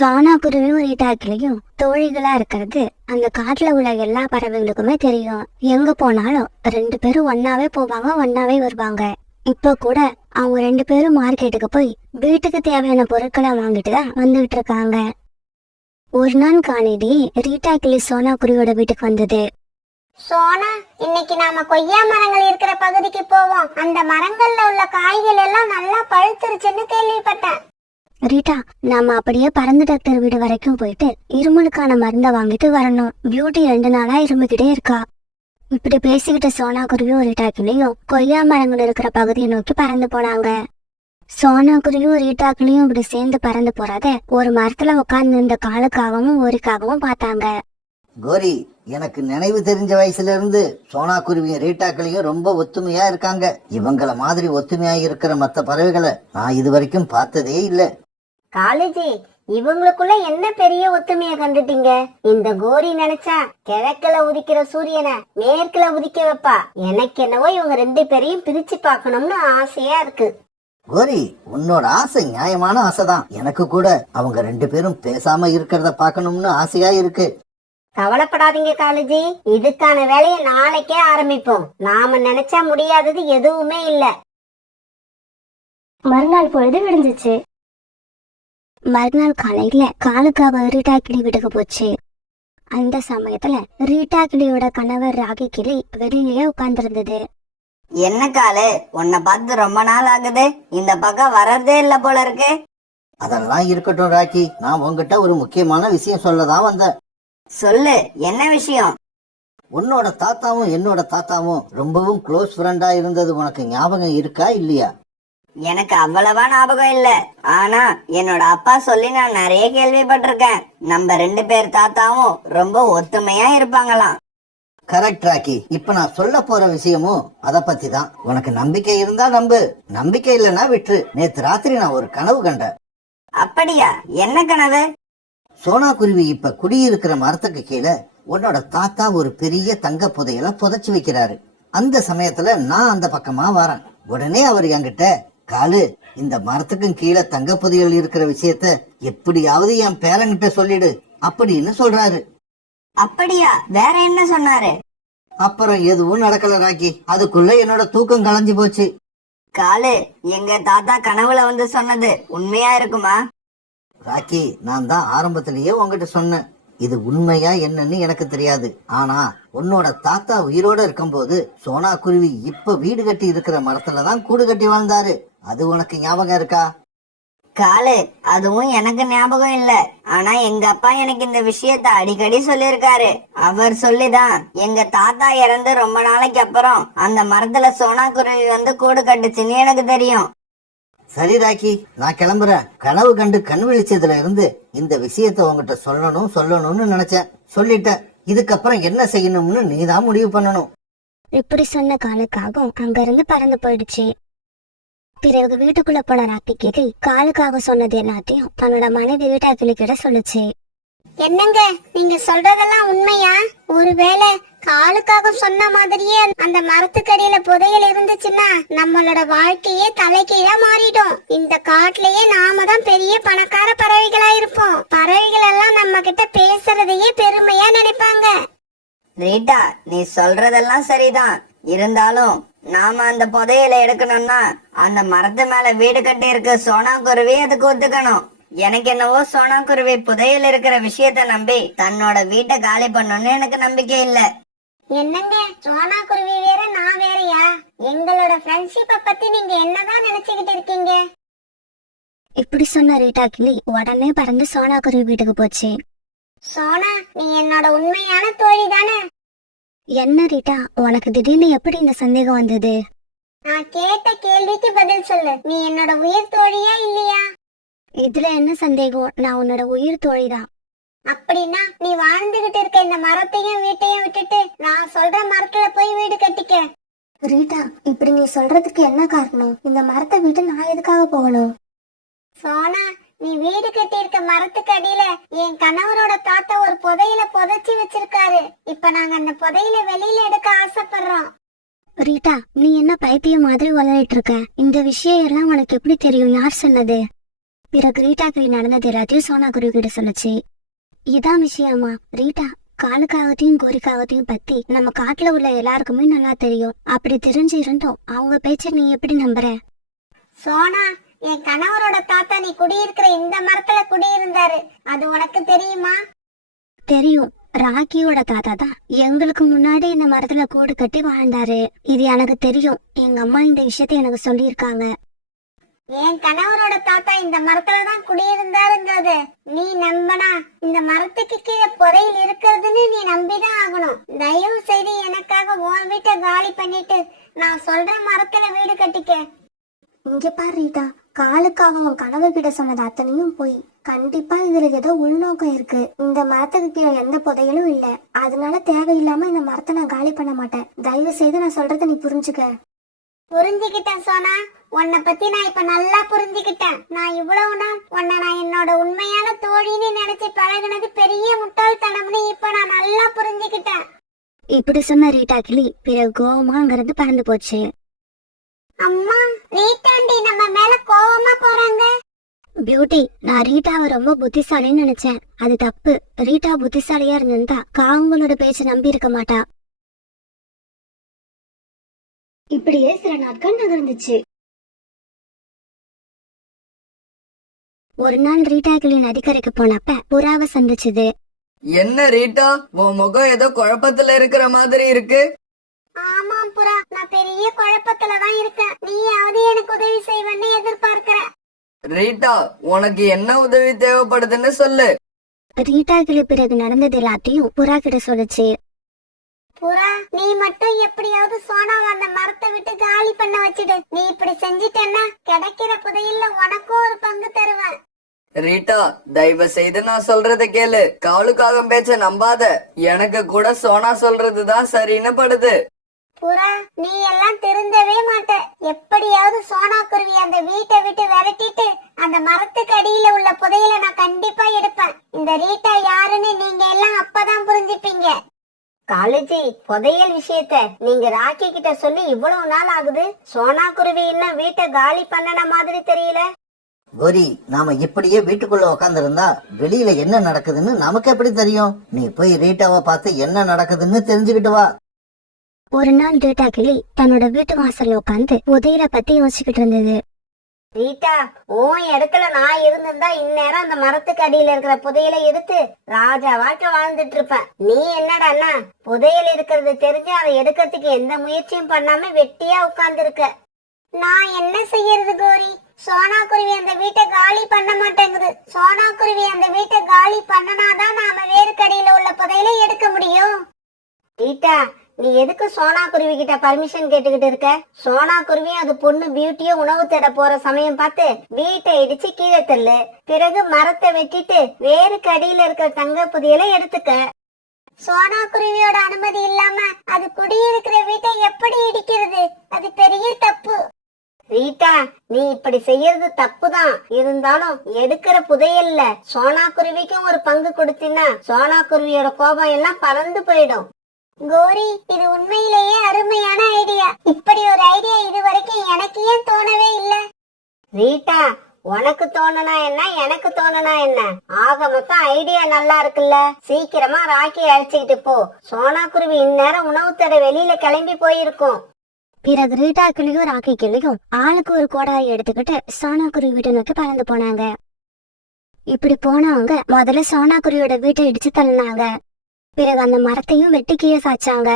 சோனா குருவியும் ரீட்டாக்கிலையும் தோழிகளா இருக்கிறது அந்த காட்டுல உள்ள எல்லா பறவைகளுக்குமே தெரியும். எங்க போனாலும் 2 பேரும் ஒன்னாவே போவாங்க, ஒன்னாவே வருவாங்க. இப்ப கூட அவங்க 2 பேரும் மார்க்கெட்டுக்கு போய் வீட்டுக்கு தேவையான பொருட்களை வாங்கிட்டு தான் வந்துகிட்டு இருக்காங்க. ஒரு நாள் காலையிலே ரீட்டா கிளி சோனா குருவியோட வீட்டுக்கு வந்தது. சோனா, இன்னைக்கு நாம கொய்யா மரங்கள் இருக்கிற பகுதிக்கு போவோம். அந்த மரங்கள்ல உள்ள காய்கள் எல்லாம் நல்லா பழுத்துருச்சுன்னு கேள்விப்பட்டேன். ரீட்டா, நாம அப்படியே பறந்து டாக்டர் வீடு வரைக்கும் போயிட்டு இருமலுக்கான மருந்தை வாங்கிட்டு வரணும். பியூட்டி 2 நாளா இருமிக்கிட்டே இருக்கா. இப்படி பேசிக்கிட்ட சோனா குருவியும் ரீட்டா கிளியும் கொய்யா மரங்கள் இருக்கிற பகுதியை நோக்கி பறந்து போனாங்க. சோனா குருவியும் ரீட்டா கிளியும் இப்படி சேர்ந்து பறந்து போறத ஒரு மரத்துல உட்கார்ந்து இருந்த காலுக்காகவும் ஒரிக்காகவும் பார்த்தாங்க. கோரி, எனக்கு நினைவு தெரிஞ்ச வயசுல இருந்து சோனா குருவியும் ரீட்டாக்களையும் ரொம்ப ஒத்துமையா இருக்காங்க. இவங்கள மாதிரி ஒத்துமையா இருக்கிற மத்த பறவைகளை நான் இது வரைக்கும் பார்த்ததே இல்ல. காலேஜி, இவங்களுக்குள்ள என்ன பெரிய ஒத்துமைய கண்டுட்டீங்க? இந்த கோரி நினைச்சா கிழக்குல உதிக்கிற சூரியனை மேற்குல உதிக்க வைப்பா. எனக்கு என்னவோ இவங்க 2 பேரையும் பிரிச்சு பார்க்கணும்னு ஆசையா இருக்கு. கோரி, உன்னோட ஆசை நியாயமான ஆசைதான். எனக்கு கூட அவங்க 2 பேரும் பேசாம இருக்கிறத பார்க்கணும்னு ஆசையா இருக்கு. கவலைப்படாதீங்க காலேஜி, இதுக்கான வேலையை நாளைக்கே ஆரம்பிப்போம். நாம நினைச்சா முடியாதது எதுவுமே இல்ல. மறுநாள் பொழுது விடிஞ்சிச்சு. மறுநாள் காலையில காலுக்காக ரீட்டா கிளி வீட்டுக்கு போச்சு. அந்த சமயத்துல ரீட்டா கிளியோட கணவர் ராகி கிளி வெளியிலேயே உட்கார்ந்துருந்தது. என்ன காலு, உன்னை பார்த்து ரொம்ப நாள் ஆகுது. இந்த பக்கம் வர்றதே இல்ல போல இருக்கு. அதெல்லாம் இருக்கட்டும் ராக்கி, நான் உங்ககிட்ட ஒரு முக்கியமான விஷயம் சொல்லதான் வந்தேன். சொல்லு, என்ன விஷயம்? உன்னோட தாத்தாவும் என்னோட தாத்தாவும் ரொம்பவும் க்ளோஸ் ஃப்ரெண்டா இருந்தது உனக்கு ஞாபகம் இருக்கா இல்லையா? எனக்கு அவ்வளவா ஞாபகம் இல்ல. ஆனா என்னோட அப்பா சொல்லி நான் நிறைய கேள்விப்பட்டிருக்கேன். நம்ம 2 பேர் தாத்தாவும் ரொம்ப ஒத்துமையா இருப்பாங்களாம். கரெக்ட் ராக்கி. இப்ப நான் சொல்ல போற விஷயமும் அத பத்தி தான். உனக்கு நம்பிக்கை இருந்தா நம்பு, நம்பிக்கை இல்லைன்னா விட்டுரு. நேத்து ராத்திரி நான் ஒரு கனவு கண்டேன். அப்படியா? என்ன கனவு? சோனா குருவி இப்ப குடியிருக்கிற மரத்துக்கு கீழே உன்னோட தாத்தா ஒரு பெரிய தங்க புதையலை புதைச்சு வைக்கிறாரு. அந்த சமயத்துல நான் அந்த பக்கமா வரேன். உடனே அவர் என்கிட்ட, காலு, இந்த மரத்துக்கும் கீழே தங்க புதையல் இருக்கிற விஷயத்த எப்படியாவது என் பேரங்கிட்ட சொல்லிடு அப்படின்னு சொல்றாரு. அப்படியா? வேற என்ன சொன்னாரு? அப்புறம் எதுவும் நடக்கல ராக்கி. அதுக்குள்ள என்னோட தூக்கம் கலைஞ்சு போச்சு. காலு, எங்க தாத்தா கனவுல வந்து சொன்னது உண்மையா இருக்குமா? ராக்கி, நான் தான் ஆரம்பத்திலேயே உங்ககிட்ட சொன்னேன், இது உண்மையா என்னன்னு எனக்கு தெரியாது. ஆனா உன்னோட தாத்தா உயிரோட இருக்கும்போது சோனா குருவி இப்ப வீடு கட்டி இருக்கிற மரத்துலதான் கூடு கட்டி வாழ்ந்தாரு. அது உனக்கு ஞாபகம் இருக்கா? காலு, அதுவும் எனக்கு ஞாபகம் இல்ல. ஆனா எங்க அப்பா எனக்கு இந்த விஷயத்த அடிக்கடி சொல்லிருக்காரு. அவர் சொல்லிதான் எங்க தாத்தா இறந்து ரொம்ப நாளைக்கு அப்புறம் அந்த மரத்துல சோனா குருவி வந்து கூடு கட்டுச்சுன்னு எனக்கு தெரியும். சரி ராக்கி, நான் கிளம்புறேன். கனவு கண்டு கண் விழிச்சதுல இருந்து இந்த விஷயத்த உங்ககிட்ட சொல்லணும்னு நினைச்சேன். சொல்லிட்டேன். இதுக்கப்புறம் என்ன செய்யணும்னு நீதான் முடிவு பண்ணணும். இப்படி சொன்ன காலுக்காகவும் அங்கிருந்து பறந்து போயிடுச்சு. பிறகு வீட்டுக்குள்ள போன ராக்கி கிளி காலுக்காக சொன்னது எல்லாத்தையும் தன்னோட மனைவி ரீட்டா கிளி கிட்ட சொல்லுச்சு. என்னங்க, நீங்க சொல்றதெல்லாம் உண்மையா? ஒருவேளை காலுக்காக சொன்ன மாதிரியே அந்த மரத்துக்கடியில புதையல் இருந்துச்சுன்னா நம்மளோட வாழ்க்கையே தலைகீழா மாறிடும். இந்த காட்டுலயே நாம தான் பெரிய பணக்கார பறவைகளா இருப்போம். பறவைகள் எல்லாம் நம்ம கிட்ட பேசுறதையே பெருமையா நினைப்பாங்க. ரீட்டா, நீ சொல்றதெல்லாம் சரிதான். இருந்தாலும் நாம அந்த புதையலை எடுக்கணும்னா அந்த மரத்து மேல வீடு கட்டி இருக்க சோனா குருவி அதுக்கு ஒத்துக்கணும். எனக்கு என்னவோ சோனா குருவி புதையல் இருக்கிற விஷயத்த நம்பி தன்னோட வீட்டை காலி பண்ணணும்னு எனக்கு நம்பிக்கை இல்ல. என்னங்க, சோனா குருவி வேற நான் வேறயா? எங்களோட ஃப்ரெண்ட்ஷிப்பை பத்தி நீங்க என்னதான் நினைச்சுக்கிட்டு இருக்கீங்க? இப்படி சொன்ன ரீட்டா கிளி உடனே பறந்து சோனா குருவி வீட்டுக்கு போச்சு. சோனா, நீ என்னோட உண்மையான தோழி தானே? என்ன ரீட்டா, உனக்கு திடீர்னு எப்படி இந்த சந்தேகம் வந்தது? நான் கேட்ட கேள்விக்கு பதில் சொல்லு. நீ என்னோட உயிர் தோழியா இல்லையா? இதுல என்ன சந்தேகம்? நான் உன்னோட உயிர் தோழிதான். அப்படின்னா நீ வாழ்ந்துகிட்டு இருக்க இந்த மரத்தையும் வீட்டையும் விட்டுட்டு நான் சொல்ற மரத்துல போய் வீடு கட்டிக்க. ரீட்டா, இப்படி நீ சொல்றதுக்கு என்ன காரணம்? இந்த மரத்தை விட்டு நான் எதுக்காக போகணும்? சோனா, நீ வீடு கட்டி இருக்க மரத்துக்கு அடியில என் கணவரோட தாத்தா ஒரு புதையில புதைச்சி வச்சிருக்காரு. இப்ப நாங்க அந்த புதையில வெளியில எடுக்க ஆசைப்படுறோம். ரீட்டா, நீ என்ன பைத்தியம் மாதிரி வளரிட்டு இருக்க? இந்த விஷயம் எல்லாம் உனக்கு எப்படி தெரியும்? யார் சொன்னது? பிறகு ரீட்டா கிளி நடந்தது எல்லாத்தையும் சோனா குருவி கிட்ட சொல்லுச்சு. இதான் விஷயமா ரீட்டா, காலுக்காகத்தையும் கோரிக்காகத்தையும் பத்தி நம்ம காட்டுல உள்ள எல்லாருக்குமே நல்லா தெரியும். அப்படி தெரிஞ்சு இருந்தோம் அவங்க பேச்ச நீ எப்படி நம்புற? சோனா, என் கணவரோட தாத்தா நீ குடியிருக்கிற இந்த மரத்துல குடியிருந்தாரு, அது உனக்கு தெரியுமா? தெரியும். ராக்கியோட தாத்தா தான் எங்களுக்கு முன்னாடி இந்த மரத்துல கூடு கட்டி வாழ்ந்தாரு. இது எனக்கு தெரியும். எங்க அம்மா இந்த விஷயத்த எனக்கு சொல்லியிருக்காங்க. என் கணவரோட தாத்தா இந்த மரத்துலதான் குடியிருந்தாருங்கிறது நீ நம்பனா இந்த மரத்துக்கு கீழே புதையில் இருக்கிறதுன்னு நீ நம்பிதான் ஆகணும். தயவு செய்து எனக்காக உன் வீட்டை காலி பண்ணிட்டு நான் சொல்ற மரத்துல வீடு கட்டிக்க. இங்க பாரு ரீட்டா, காலுக்காக உன் கணவர் கிட்ட சொன்னது அத்தனையும் போய். கண்டிப்பா இதுல ஏதோ உள்நோக்கம் இருக்கு. இந்த மரத்துக்கு கீழே எந்த புதையலும் இல்ல. அதனால தேவையில்லாம இந்த மரத்தை நான் காலி பண்ண மாட்டேன். தயவு செய்து நான் சொல்றத நீ புரிஞ்சுக்க. புரிஞ்சுக்கிட்டேன் சோனா, உன்னை பத்தி நான் இப்ப நல்லா புரிஞ்சுக்கிட்டேன். நான் இவ்வளவு நாள் உன்னை நான் என்னோட உண்மையான தோழின்னு நினைச்சு பழகுனது பெரிய முட்டாள்தனம்னு இப்ப நான் நல்லா புரிஞ்சுக்கிட்டேன். இப்படி சொன்ன ரீட்டா கிளி பிறகு கோவமாங்கிறது பறந்து போச்சு. அம்மா, ரீட்டாண்டி நம்ம மேல கோவமா போறாங்க. பியூட்டி, நான் ரீட்டாவை ரொம்ப புத்திசாலின்னு நினைச்சேன். அது தப்பு. ரீட்டா புத்திசாலியா இருந்திருந்தா காவங்களோட பேச்ச நம்பி இருக்க மாட்டா. இப்படியே சில நாட்கள் நகர்ந்துச்சு. ஒரு நாள் ரீட்டா கிளி நதிக்கரைக்கு போனப்ப புறாவை சந்திச்சுது. என்ன ரீட்டா, உன் முகம் ஏதோ குழப்பத்துல இருக்கிற மாதிரி இருக்கு. ஆமாம் புறா, நான் பெரிய குழப்பத்துலதான் இருக்கேன். நீயாவது எனக்கு உதவி செய்வன்னு எதிர்பார்க்கிறேன். ரீட்டா, உனக்கு என்ன உதவி தேவைப்படுதுன்னு சொல்லு. ரீட்டா கிளி பிறகு நடந்தது எல்லாத்தையும் புறா கிட்ட சொல்லுச்சு. புறா, நீ மட்டும் எப்படியாவது சோனாவை அந்த மரத்தை விட்டு காலி பண்ண வச்சிடு. நீ இப்படி செஞ்சிட்டேன்னா கிடைக்கிற புதையில உனக்கும் ஒரு பங்கு தருவேன். ரீட்டா, தயவு செய்து நான் சொல்றத கேளு. காலுக்காக பேச்ச நம்பாத. எனக்கு கூட சோனா சொல்றதுதான் சரின்னு படுது. புறா, நீ எல்லாம் திருந்தவே மாட்ட. எப்படியாவது சோனா குருவி அந்த வீட்டை விட்டு விரட்டிட்டு அந்த மரத்துக்கு அடியில உள்ள புதையில நான் கண்டிப்பா எடுப்பேன். இந்த ரீட்டா யாருன்னு நீங்க எல்லாம் அப்பதான் புரிஞ்சுப்பீங்க. காலேஜி, புதையல் விஷயத்த நீங்க ராக்கி கிட்ட சொல்லி இவ்வளவு நாள் ஆகுது. சோனா குருவி இன்னும் வீட்டை காலி பண்ணன மாதிரி தெரியல. கோரி, நாம இப்படியே வீட்டுக்குள்ள உட்கார்ந்து இருந்தா வெளியில என்ன நடக்குதுன்னு நமக்கு எப்படி தெரியும்? நீ போய் ரீட்டாவை பார்த்து என்ன நடக்குதுன்னு தெரிஞ்சுக்கிட்டு வா. ஒரு நாள் ரீட்டா கிளி தன்னோட வீட்டு வாசல்ல உட்காந்து புதையில பத்தி யோசிச்சுக்கிட்டு இருந்தது. ரீட்டா, உன் இடத்துல நான் இருந்திருந்தா இந்நேரம் அந்த மரத்துக்கு அடியில இருக்கிற புதையலை எடுத்து ராஜா வாழ்க்கை வாழ்ந்துட்டு இருப்பேன். நீ என்னடான்னா புதையல் இருக்கிறது தெரிஞ்சு அதை எடுக்கிறதுக்கு எந்த முயற்சியும் பண்ணாம வெட்டியா உட்கார்ந்து இருக்க. நான் என்ன செய்யறது கோரி? சோனா குருவி அந்த வீட்டை காலி பண்ண மாட்டேங்குது. சோனா குருவி அந்த வீட்டை காலி பண்ணனாதான் நாம வேறு கடியில உள்ள புதையலை எடுக்க முடியும். ரீட்டா, நீ எதுக்கு சோனா குருவி கிட்ட பர்மிஷன் கேட்டுக்கிட்டு இருக்க? சோனா குருவியும் அது பொண்ணு பியூட்டியும் உணவு தேட போற சமயம் பார்த்து வீட்டை இடிச்சு கீழே தள்ளு. பிறகு மரத்தை வெட்டிட்டு வேறு கடியில இருக்கிற தங்க புதையலை எடுத்துக்க. சோனா குருவியோட அனுமதி இல்லாம அது குடியிருக்கிற வீட்டை எப்படி இடிக்கிறது? அது பெரிய தப்பு. ரீட்டா, நீ இப்படி செய்யறது தப்புதான். இருந்தாலும் எடுக்கிற புதையல்ல சோனா குருவிக்கும் ஒரு பங்கு கொடுத்தீன்னா சோனா குருவியோட கோபம் எல்லாம் பறந்து போயிடும். கோரி, இது உண்மையிலேயே அருமையான ஐடியா. இப்படி ஒரு ஐடியா இதுவரைக்கும் எனக்கு ஏன் தோணவே இல்ல? ரீட்டா, உனக்கு தோணுனா என்ன, எனக்கு தோணுனா என்ன? ஆக மொத்தம் ஐடியா நல்லா இருக்குல்ல. சீக்கிரமா ராக்கி அழைச்சிக்கிட்டு போ. சோனா குருவி இந்நேரம் உணவு தர வெளியில கிளம்பி போயிருக்கும். பிறகு ரீட்டா கிளியும் ராக்கி கிளியும் ஆளுக்கு ஒரு கோடாரி எடுத்துக்கிட்டு சோனா குருவி வீட்டை நோக்கி பறந்து போனாங்க. இப்படி போனவங்க முதல்ல சோனா குருவியோட வீட்டை இடிச்சு தள்ளினாங்க. பிறகு அந்த மரத்தையும் வெட்டி கீழே சாச்சாங்க.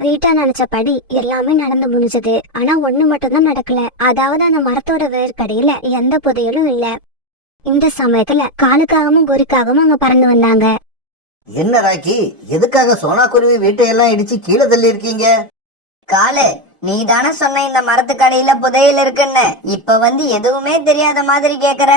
ரீட்டா நினைச்சபடி எல்லாமே நடந்து முடிஞ்சது. ஆனா ஒண்ணு மட்டும்தான் நடக்கல. அதாவது அந்த மரத்தோட வேர்க்கடியில எந்த புதையலும் இல்ல. இந்த சமயத்துல காலுக்காகவும் கோரிக்காகவும் அங்க பறந்து வந்தாங்க. என்ன ராக்கி, எதுக்காக சோனா குருவி வீட்டையெல்லாம் இடிச்சு கீழே தள்ளி இருக்கீங்க? காலு, நீ தானே சொன்ன இந்த மரத்துக்கடியில புதையல் இருக்குன்னு. இப்ப வந்து எதுவுமே தெரியாத மாதிரி கேக்குற.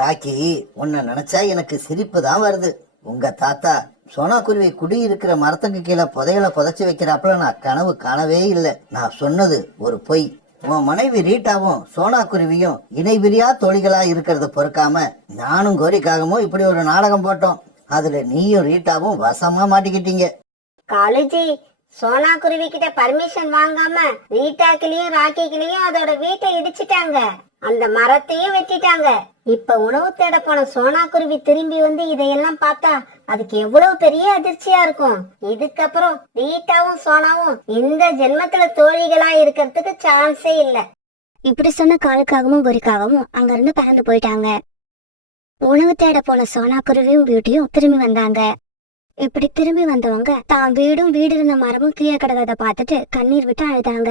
ராக்கி, உன்னை நினைச்சா எனக்கு சிரிப்பு தான் வருது. உங்க தாத்தா சோனா குருவி குடியிருக்கிற மரத்துக்கு கீழே புதையலை புதைச்சு வைக்கிறாப்புல நான் கனவு காணவே இல்லை. நான் சொன்னது ஒரு பொய். உன் மனைவி ரீட்டாவும் சோனா குருவியும் இணைபிரியா தோழிகளா இருக்கிறத பொறுக்காம நானும் கோரிக்காகவும் இப்படி ஒரு நாடகம் போட்டோம். அதுல நீயும் ரீட்டாவும் வசமா மாட்டிக்கிட்டீங்க. காலேஜி, சோனா குருவி கிட்ட பர்மிஷன் வாங்காம ரீட்டாக்கிலையும் ராக்கிக்கிலையும் அதோட வீட்டை இடிச்சிட்டாங்க, அந்த மரத்தையும் வெட்டிட்டாங்க. இப்ப உணவு தேட போன சோனா குருவி திரும்பி வந்து இதையெல்லாம் பார்த்தா அதுக்கு எவ்வளவு பெரிய அதிர்ச்சியா இருக்கும். இதுக்கப்புறம் ரீட்டாவும் சோனாவும் இந்த ஜென்மத்துல தோழிகளா இருக்கிறதுக்கு சான்ஸே இல்ல. இப்படி சொன்ன காலுக்காகவும் குருக்காகவும் அங்க இருந்து பறந்து போயிட்டாங்க. உணவு தேட போன சோனா குருவியும் பியூட்டியும் திரும்பி வந்தாங்க. இப்படி திரும்பி வந்தவங்க தான் வீடும் வீடு இருந்த மரமும் கீழே கிடக்கிறத பார்த்துட்டு கண்ணீர் விட்டு அழுதாங்க.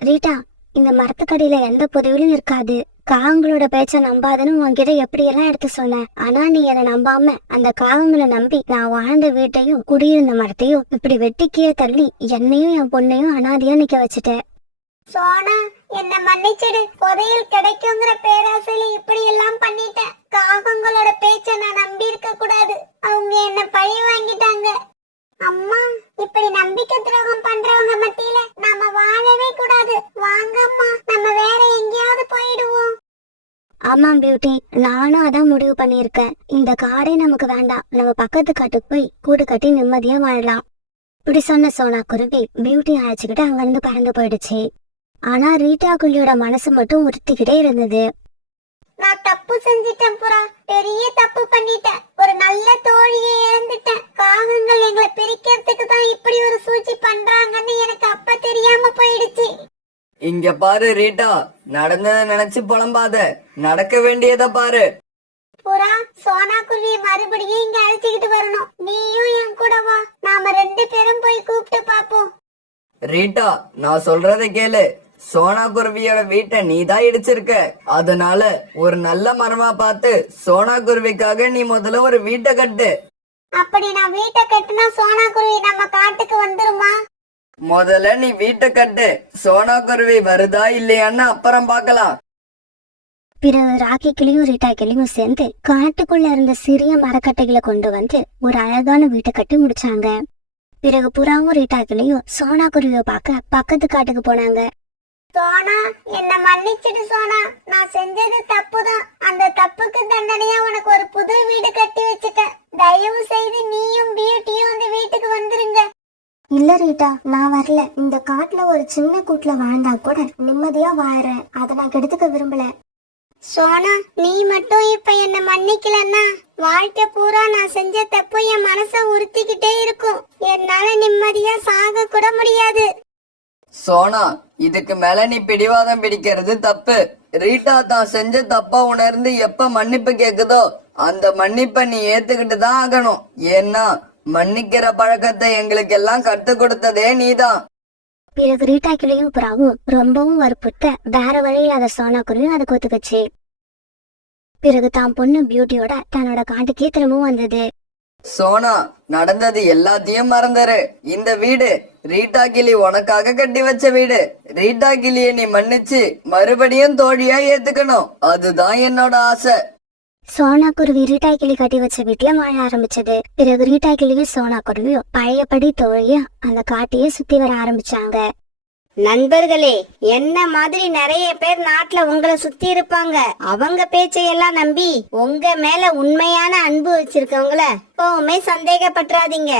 ரீட்டா, இந்த மரத்துக்கடியில எந்த புதையிலும் இருக்காது, காகங்களோட பேச்ச நம்பாதன்னு உன்கிட்ட எப்படியெல்லாம் எடுத்து சொன்னேன். ஆனா நீ என்னை நம்பாம அந்த காகங்களை நம்பி நான் வாழ்ந்த வீட்டையும் குடியிருந்த மரத்தையும் இப்படி வெட்டி கீழே தள்ளி என்னையும் என் பொண்ணையும் அனாதையா நிக்க வச்சுட்ட. சோனா, என்ன மன்னிச்சிடு. புதையல் கிடைக்குங்கிற பேராசையில இப்படி எல்லாம் பண்ணிட்டேன். காகங்களோட பேச்ச நான் நம்பி இருக்க கூடாது, அவங்க என்ன பழி வாங்கிட்டாங்க. அம்மா, இப்படி நம்பிக்கை துரோகம் பண்றவங்க மத்தியில நாம வாழவே கூடாது. வாங்கம்மா, நம்ம வேற எங்கேயாவது போயிடுவோம். ஆமா பியூட்டி, நானும் அதான் முடிவு பண்ணியிருக்கேன். இந்த காடே நமக்கு வேண்டாம், நம்ம பக்கத்து காட்டுக்கு போய் கூடு கட்டி நிம்மதியா வாழலாம். இப்படி சொன்ன சோனா குருவி பியூட்டி அழைச்சுக்கிட்டு அங்கிருந்து பறந்து போயிடுச்சு. ஆனா ரீட்டா குள்ளியோட மனசு மட்டும் உறுத்திக்கிட்டே இருந்தது. நான் தப்பு செஞ்சிட்டேன் புறா, பெரிய தப்பு பண்ணிட்டேன். ஒரு நல்ல தோழியை இழந்துட்டேன். காகங்கள் எங்களை பிரிக்கிறதுக்கு தான் இப்படி ஒரு சூழ்ச்சி பண்றாங்கன்னு எனக்கு அப்ப தெரியாம போயிடுச்சு. இங்க பாரு ரீட்டா, நடந்ததை நினைச்சு புலம்பாத, நடக்க வேண்டியத பாரு. புறா, சோனா குருவியை மறுபடியும் இங்க அழைச்சிக்கிட்டு வரணும். நீயும் என் கூட வா, நாம 2 பேரும் போய் கூப்பிட்டு பாப்போம். ரீட்டா, நான் சொல்றதை கேளு. சோனா குருவியோட வீட்டை நீதான் இடிச்சிருக்க. அதனால ஒரு நல்ல மரமா பார்த்து சோனா குருவிக்காக நீ முதல்ல ஒரு வீட்டை கட்டு. அப்படி நான் வீட்டை கட்டுனா சோனா குருவி நம்ம காட்டுக்கு வந்துருமா? முதல்ல நீ வீட்டை கட்டு. சோனா குருவி வருதா இல்லையான்னு அப்புறம் பார்க்கலாம். பிறகு ராக்கி கிளியும் ரீட்டா கிளியும் சேர்ந்து காட்டுக்குள்ள இருந்த சிறிய மரக்கட்டைகளை கொண்டு வந்து ஒரு அழகான வீட்டை கட்டி முடிச்சாங்க. பிறகு புறாவும் ரீட்டா கிளியும் சோனா குருவியை பார்க்க பக்கத்து காட்டுக்கு போனாங்க. சோனா, என்ன மன்னிச்சிடு சோனா, நான் செஞ்சது தப்புதான். அந்த தப்புக்கு தண்டனையா உனக்கு ஒரு புது வீடு கட்டி வச்சுட்டேன். தயவு செய்து நீயும் பியூட்டியும் அந்த வீட்டுக்கு வந்துருங்க. இல்ல ரீட்டா, நான் வரல. இந்த காட்டுல ஒரு சின்ன கூட்டுல வாழ்ந்தா கூட நிம்மதியா வாழறேன், அதை நான் கெடுத்துக்க விரும்பல. சோனா, நீ மட்டும் இப்ப என்ன மன்னிக்கலன்னா வாழ்க்கை பூரா நான் செஞ்ச தப்பு என் மனச உறுத்திக்கிட்டே இருக்கும். என்னால நிம்மதியா சாக கூட முடியாது. சோனா, இதுக்கு மேல நீ பிடிவாதம் பிடிக்கிறது தப்பு. ரீட்டா தான் செஞ்ச தப்பா உணர்ந்து எப்ப மன்னிப்பு கேக்குதோ அந்த மன்னிப்பை நீ ஏத்துக்கிட்டு தான் ஆகணும். ஏன்னா மன்னிக்கிற பழக்கத்தை எங்களுக்கு எல்லாம் கத்து கொடுத்ததே நீதான். பிறகு ரீட்டா கிளியும் புறாவும் ரொம்பவும் வற்புறுத்த வேற வழியில் அதை சோனா குருவியும் அதை ஒத்துக்குச்சு. பிறகு தான் பொண்ணு பியூட்டியோட தன்னோட காட்டுக்கே திரும்பவும் வந்தது. சோனா, நடந்தது எல்லாத்தையும் மறந்துரு. இந்த வீடு ரீட்டா கிளி உனக்காக கட்டி வச்ச வீடு. ரீட்டா கிளிய நீ மன்னிச்சு மறுபடியும் தோழியா ஏத்துக்கணும், அதுதான் என்னோட ஆசை. சோனா குருவி ரீட்டா கிளி கட்டி வச்ச வீட்டுல வாழ ஆரம்பிச்சது. பிறகு ரீட்டா கிளியும் சோனா குருவியும் பழையபடி தோழியா அந்த காட்டையே சுத்தி வர ஆரம்பிச்சாங்க. நண்பர்களே, என்ன மாதிரி நிறைய பேர் நாட்டுல உங்களை சுத்தி இருப்பாங்க. அவங்க பேச்சையெல்லாம் நம்பி உங்க மேல உண்மையான அன்பு வச்சிருக்கவங்கள எப்பவுமே சந்தேகப்பட்டுறாதீங்க.